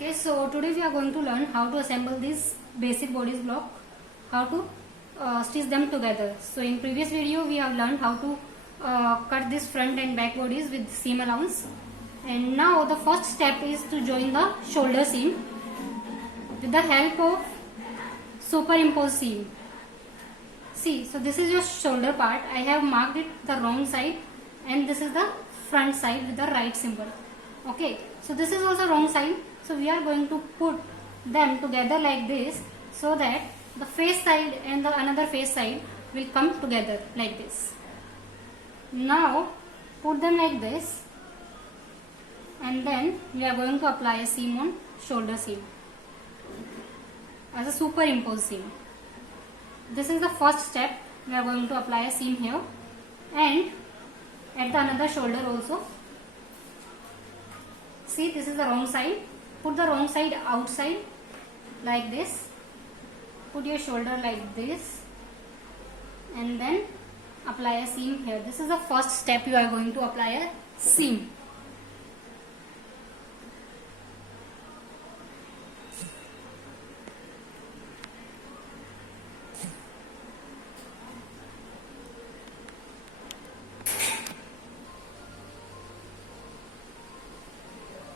Okay, so today we are going to learn how to assemble these basic bodice block, how to stitch them together. So in previous video we have learned how to cut this front and back bodies with seam allowance, and now the first step is to join the shoulder seam with the help of superimposed seam. See, so this is your shoulder part. I have marked it the wrong side and this is the front side with the right symbol. Okay, so this is also wrong side. So we are going to put them together like this so that the face side and the another face side will come together like this. Now put them like this and then we are going to apply a seam on shoulder seam as a superimposed seam. This is the first step. We are going to apply a seam here and at the another shoulder also. See, this is the wrong side. Put the wrong side outside like this. Put your shoulder like this and then apply a seam here. This is the first step. You are going to apply a seam.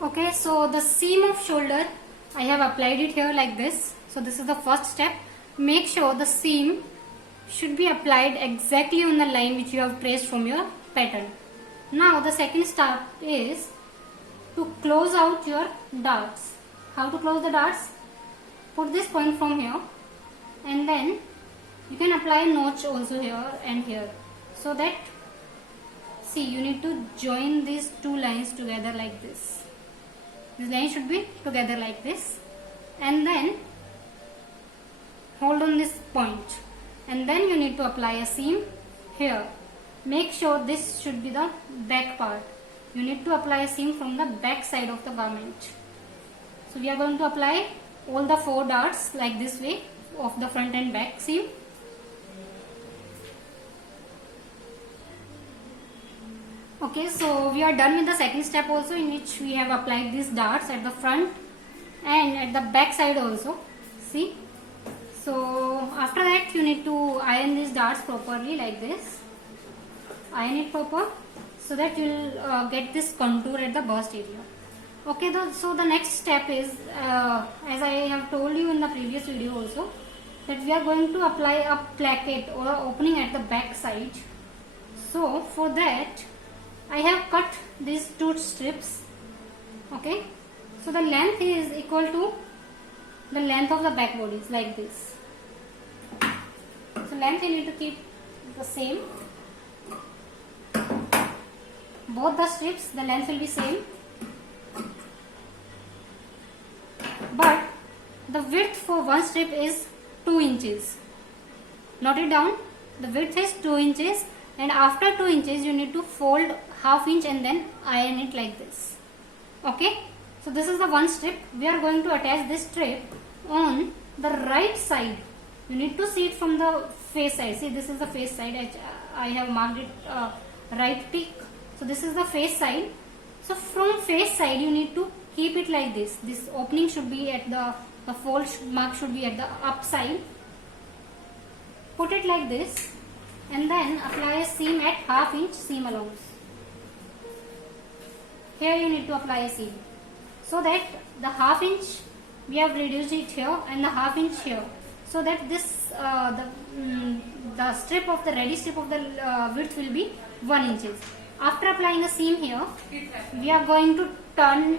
Okay, so the seam of shoulder, I have applied it here like this. So this is the first step. Make sure the seam should be applied exactly on the line which you have traced from your pattern. Now the second step is to close out your darts. How to close the darts? Put this point from here and then you can apply a notch also here and here, so that, see, you need to join these two lines together like this. This line should be together like this and then hold on this point and then you need to apply a seam here. Make sure this should be the back part. You need to apply a seam from the back side of the garment. So we are going to apply all the 4 darts like this way of the front and back seam. Okay, so we are done with the second step also, in which we have applied these darts at the front and at the back side also. See, so after that you need to iron these darts properly like this. Iron it proper so that you will get this contour at the bust area. Okay, so the next step is, as I have told you in the previous video also, that we are going to apply a placket or opening at the back side. So for that I have cut these 2 strips. Okay, so the length is equal to the length of the back bodies like this. So length you need to keep the same. Both the strips, the length will be same, but the width for one strip is 2 inches. Note it down. The width is 2 inches and after 2 inches you need to fold ½ inch and then iron it like this. Okay, so this is the one strip. We are going to attach this strip on the right side. You need to see it from the face side. See, this is the face side. I have marked it right tick. So this is the face side. So from face side you need to keep it like this. This opening should be at the fold mark should be at the up side. Put it like this and then apply a seam at ½ inch seam allowance. Here you need to apply a seam so that the ½ inch we have reduced it here and the ½ inch here, so that this the strip of the ready strip of the width will be 1 inch. After applying a seam here, we are going to turn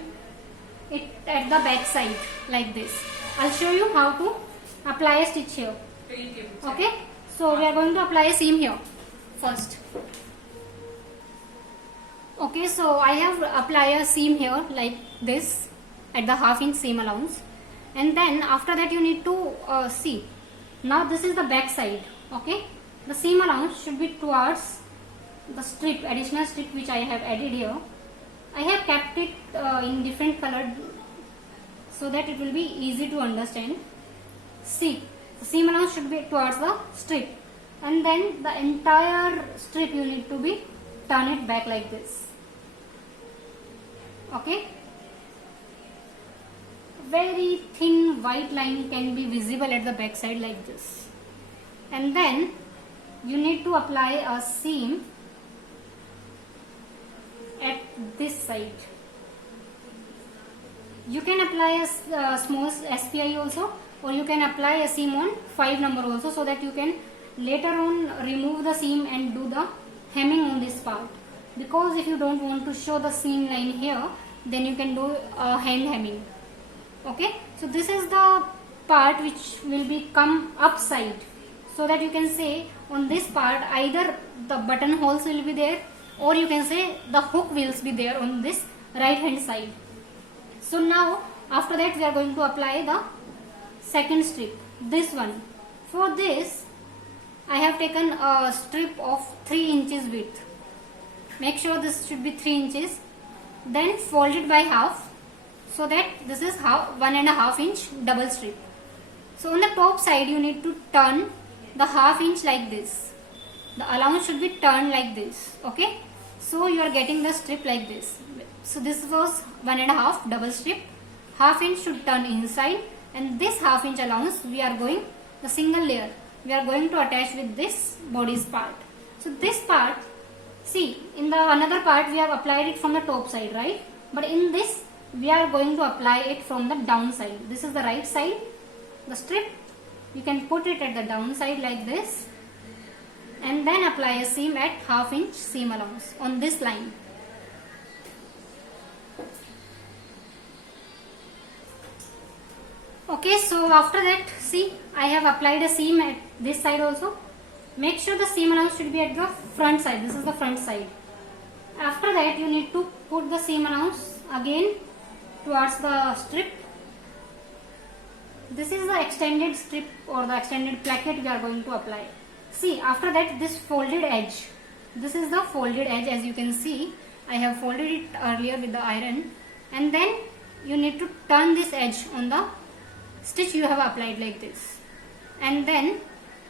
it at the back side like this. I'll show you how to apply a stitch here. Okay, so we are going to apply a seam here first. Okay, so I have applied a seam here like this at the ½ inch seam allowance, and then after that you need to see. Now this is the back side. Okay, the seam allowance should be towards the strip, additional strip which I have added here. I have kept it in different colored so that it will be easy to understand. See, the seam allowance should be towards the strip and then the entire strip you need to be turn it back like this. Okay, very thin white line can be visible at the back side like this. And then you need to apply a seam at this side. You can apply a small SPI also, or you can apply a seam on 5 number also, so that you can later on remove the seam and do the hemming on this part. Because if you don't want to show the seam line here, then you can do hand hemming. Okay, so this is the part which will be come upside, so that you can say on this part either the button holes will be there, or you can say the hook will be there on this right hand side. So now after that we are going to apply the second strip, this one. For this I have taken a strip of 3 inches width. Make sure this should be 3 inches. Then fold it by half, so that this is 1.5 inch double strip. So on the top side you need to turn the half inch like this. The allowance should be turned like this. Okay, so you are getting the strip like this. So this was 1.5 double strip. Half inch should turn inside, and this half inch allowance we are going the single layer. We are going to attach with this bodice part. So this part, see, in the another part we have applied it from the top side, right? But in this we are going to apply it from the down side. This is the right side. The strip, you can put it at the down side like this, and then apply a seam at half inch seam allowance on this line. Okay, so after that, see, I have applied a seam at this side also. Make sure the seam allowance should be at the front side. This is the front side. After that, you need to put the seam allowance again towards the strip. This is the extended strip or the extended placket we are going to apply. See, after that, this folded edge. This is the folded edge, as you can see. I have folded it earlier with the iron, and then you need to turn this edge on the stitch you have applied like this, and then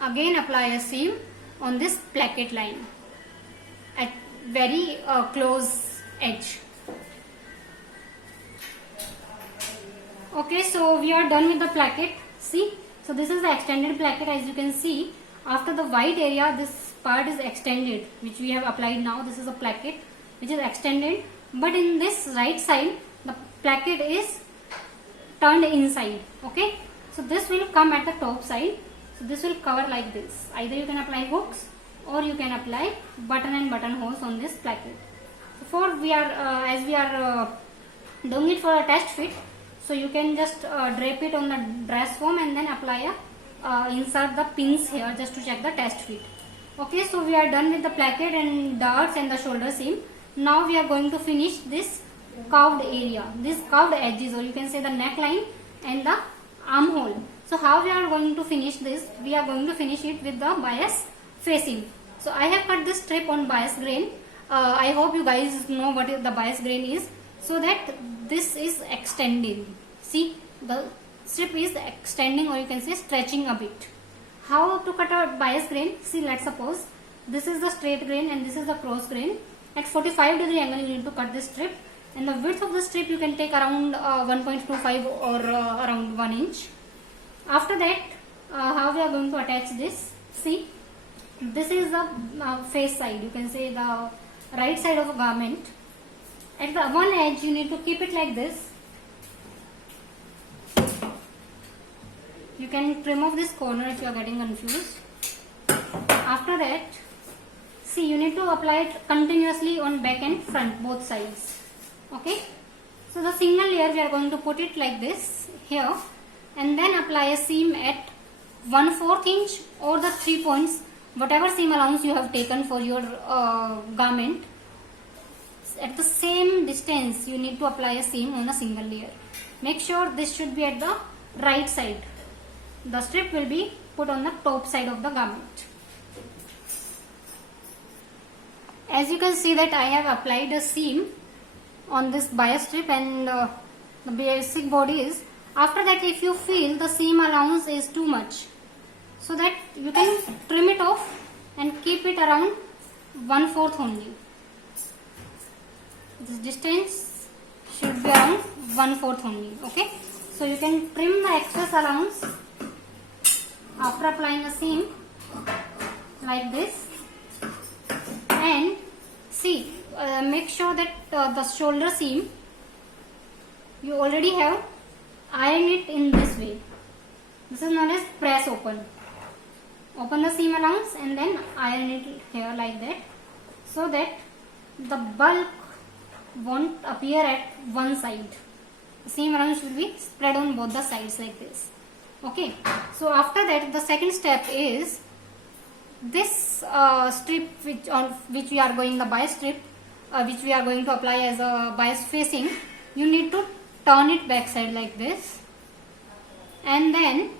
again apply a seam on this placket line at very close edge. Okay, so we are done with the placket. See, so this is the extended placket. As you can see, after the white area, this part is extended, which we have applied now. This is a placket which is extended, but in this right side the placket is turned inside. Okay, so this will come at the top side. So this will cover like this. Either you can apply hooks, or you can apply button and button holes on this placket. So for we are as we are doing it for a test fit, so you can just drape it on the dress form and then apply a insert the pins here just to check the test fit. Okay, so we are done with the placket and darts and the shoulder seam. Now we are going to finish this curved area, this curved edges, or you can say the neckline and the armhole. So how we are going to finish this? We are going to finish it with the bias facing. So I have cut this strip on bias grain. I hope you guys know what the bias grain is, so that this is extending. See, the strip is extending, or you can say stretching a bit. How to cut a bias grain? See, let's suppose this is the straight grain and this is the cross grain. At 45-degree angle you need to cut this strip, and the width of the strip you can take around 1.25 or around 1 inch. After that, how we are going to attach this? See, this is the face side, you can say the right side of a garment. At the one edge you need to keep it like this. You can trim off this corner if you are getting confused. After that, see, you need to apply it continuously on back and front, both sides. Okay, so the single layer we are going to put it like this here, and then apply a seam at 1/4 inch or the 3 points, whatever seam allowance you have taken for your garment. At the same distance you need to apply a seam on a single layer. Make sure this should be at the right side. The strip will be put on the top side of the garment. As you can see that I have applied a seam on this bias strip and the basic body is. After that, if you feel the seam allowance is too much, so that you can trim it off and keep it around 1/4 only. This distance should be around 1/4 only. Okay, So you can trim the excess allowance after applying a seam like this, and see, make sure that the shoulder seam you already have ironed it in this way. This is known as press open. Open the seam allowance and then iron it here like that, so that the bulk won't appear at one side. The seam allowance should be spread on both the sides like this. Okay. So after that, the second step is this strip which we are going, the bias strip which we are going to apply as a bias facing. You need to turn it backside like this, and then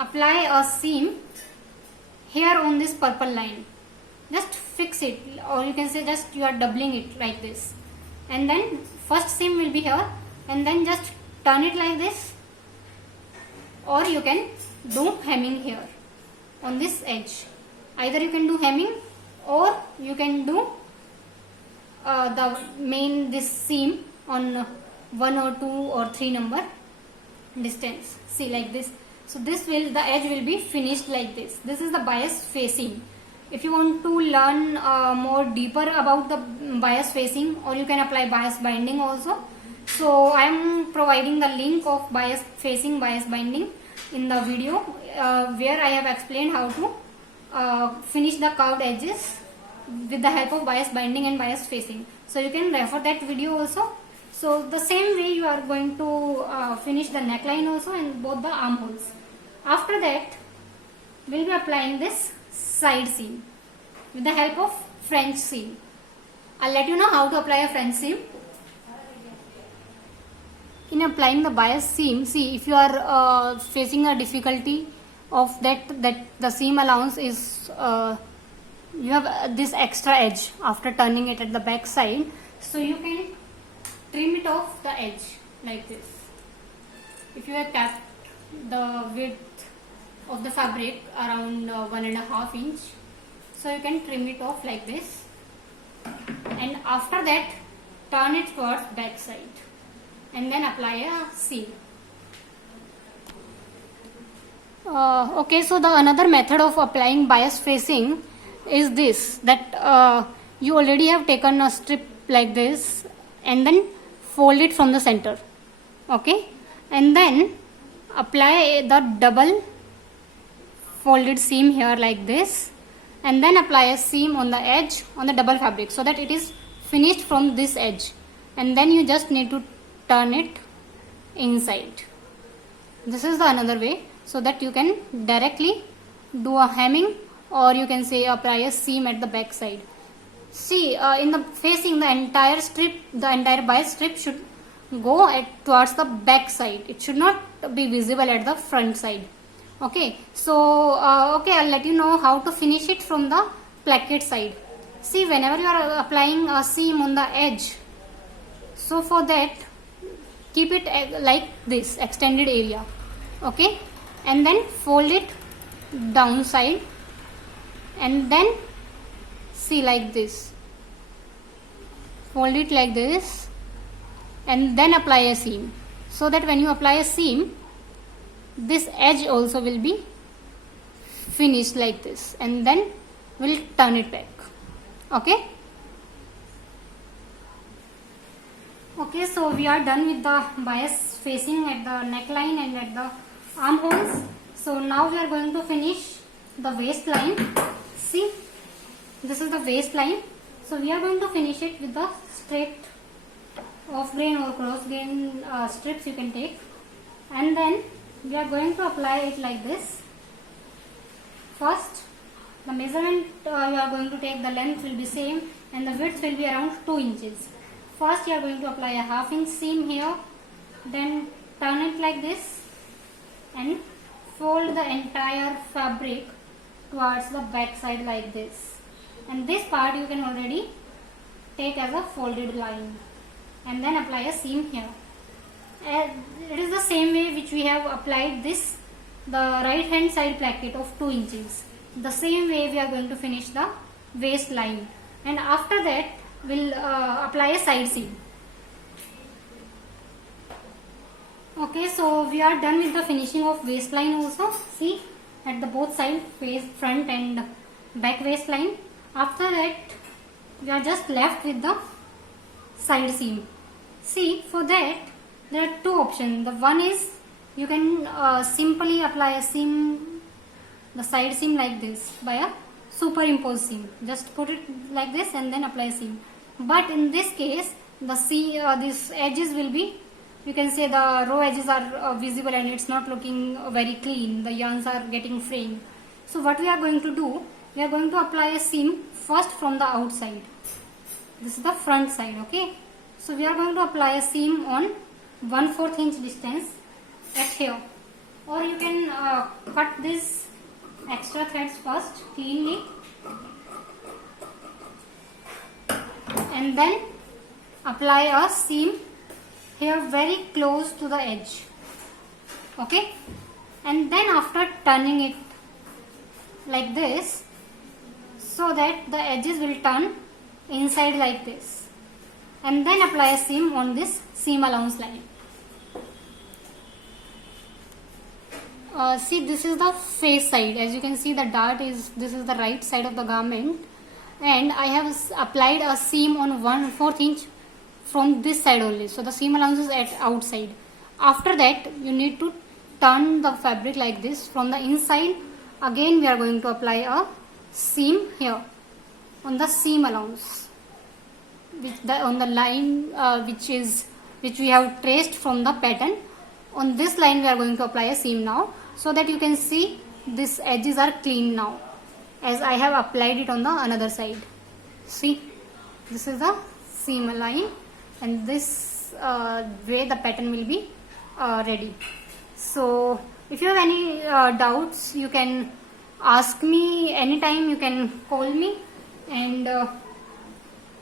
apply a seam here on this purple line. Just fix it, or you can say just you are doubling it like this, and then first seam will be here, and then just turn it like this, or you can do hemming here on this edge. Either you can do hemming, or you can do this seam on 1 or 2 or 3 number distance. See, like this. So the edge will be finished like this. This is the bias facing. If you want to learn more deeper about the bias facing, or you can apply bias binding also. So I am providing the link of bias facing, bias binding in the video where I have explained how to finish the curved edges with the help of bias binding and bias facing. So you can refer that video also. So the same way you are going to finish the neckline also and both the armholes. After that, we will be applying this side seam with the help of French seam. I'll let you know how to apply a French seam. In applying the bias seam, see, if you are facing a difficulty of that the seam allowance is you have this extra edge after turning it at the back side, so you can trim it off the edge like this. If you have kept the width of the fabric around 1.5 inch, so you can trim it off like this, and after that turn it towards back side and then apply a seam. Okay, so the another method of applying bias facing is this, that you already have taken a strip like this and then fold it from the center, okay, and then apply the double folded seam here like this, and then apply a seam on the edge on the double fabric so that it is finished from this edge, and then you just need to turn it inside. This is the another way, so that you can directly do a hemming, or you can say apply a seam at the back side. See, in the facing, the entire strip, the entire bias strip should go towards the back side. It should not be visible at the front side. Okay, so okay, I'll let you know how to finish it from the placket side. See, whenever you are applying a seam on the edge, so for that keep it like this, extended area, okay, and then fold it downside, and then see, like this, fold it like this, and then apply a seam, so that when you apply a seam, this edge also will be finished like this, and then we'll turn it back. Okay. Okay, so we are done with the bias facing at the neckline and at the armholes. So now we are going to finish the waistline. See, this is the waistline. So we are going to finish it with the straight off grain or cross grain strips you can take, and then we are going to apply it like this. First, the measurement you are going to take, the length will be same and the width will be around 2 inches. First you are going to apply a 1/2 inch seam here, then turn it like this and fold the entire fabric towards the back side like this, and this part you can already take as a folded line, and then apply a seam here. It is the same way which we have applied this, the right hand side placket of 2 inches. The same way we are going to finish the waistline, and after that we'll apply a side seam. Okay. Okay, so we are done with the finishing of waistline also. See, at the both side, face, front and back waistline. After that, we are just left with the side seam. See, for that there are two options. The one is you can simply apply a seam, the side seam like this by a superimposed seam. Just put it like this and then apply a seam. But in this case, the these edges will be, you can say the row edges are visible and it's not looking very clean. The yarns are getting frayed. So what we are going to do, we are going to apply a seam first from the outside. This is the front side, okay. So we are going to apply a seam on 1/4 inch distance at here, or you can cut this extra threads first cleanly and then apply a seam here very close to the edge, okay. And then after turning it like this, so that the edges will turn inside like this, and then apply a seam on this seam allowance line. See, this is the face side. As you can see, the dart is, this is the right side of the garment, and I have applied a seam on 1/4 inch from this side only. So the seam allowance is at outside. After that, you need to turn the fabric like this from the inside. Again, we are going to apply a seam here on the seam allowance, on the line which we have traced from the pattern. On this line we are going to apply a seam now, so that you can see these edges are clean now, as I have applied it on the another side. See, this is the seam line, and this way the pattern will be ready. So if you have any doubts, you can ask me anytime, you can call me, and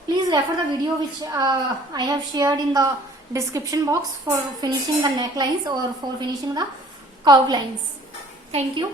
please refer the video which I have shared in the description box for finishing the necklines or for finishing the curve lines. Thank you.